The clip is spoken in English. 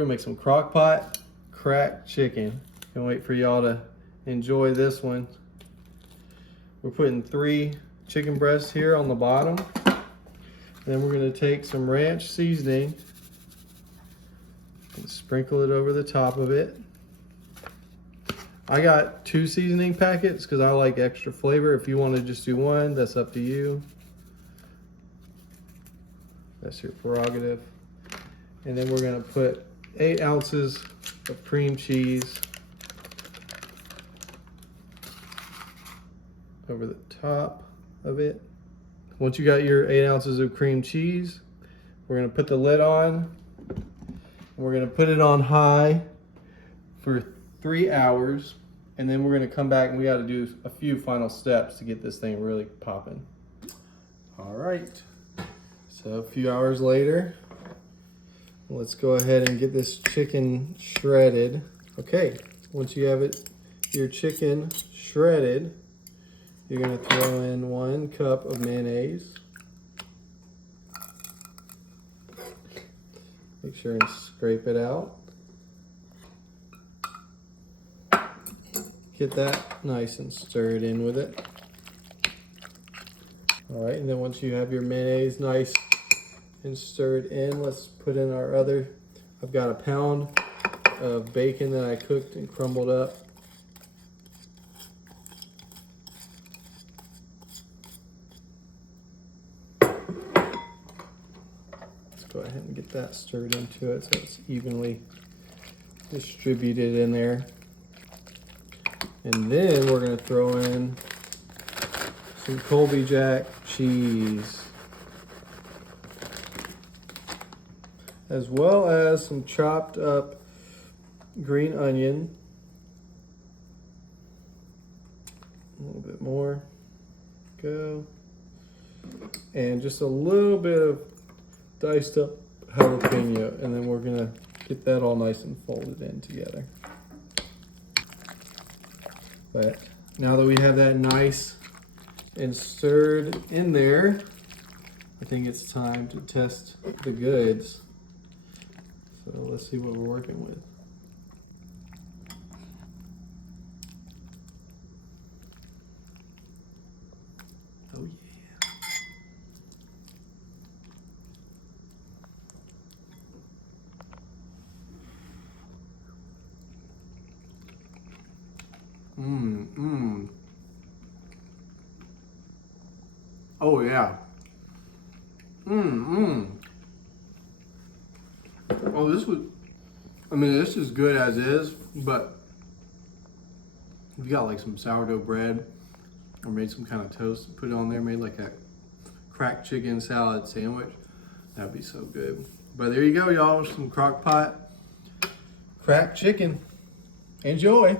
We're gonna make some crock pot cracked chicken. Can't wait for y'all to enjoy this one. We're putting 3 chicken breasts here on the bottom. Then we're gonna take some ranch seasoning and sprinkle it over the top of it. I got 2 seasoning packets because I like extra flavor. If you want to just do 1, that's up to you. That's your prerogative. And then we're gonna put 8 ounces of cream cheese over the top of it. Once you got your 8 ounces of cream cheese, we're gonna put the lid on. We're gonna put it on high for 3 hours. And then we're gonna come back and we gotta do a few final steps to get this thing really popping. All right, so a few hours later, let's go ahead and get this chicken shredded. Okay, once you have your chicken shredded, you're gonna throw in 1 cup of mayonnaise. Make sure and scrape it out. Get that nice and stirred in with it. All right, and then once you have your mayonnaise nice and stirred in, let's put in our other, I've got a pound of bacon that I cooked and crumbled up. Let's go ahead and get that stirred into it so it's evenly distributed in there. And then we're gonna throw in some Colby Jack cheese, as well as some chopped up green onion. A little bit more. Go. And just a little bit of diced up jalapeno. And then we're gonna get that all nice and folded in together. But now that we have that nice and stirred in there, I think it's time to test the goods. So let's see what we're working with. Oh yeah. Oh yeah. Oh, this is good as is, but if you got like some sourdough bread or made some kind of toast, put it on there, made like a cracked chicken salad sandwich, that'd be so good. But there you go, y'all, some crock pot cracked chicken. Enjoy.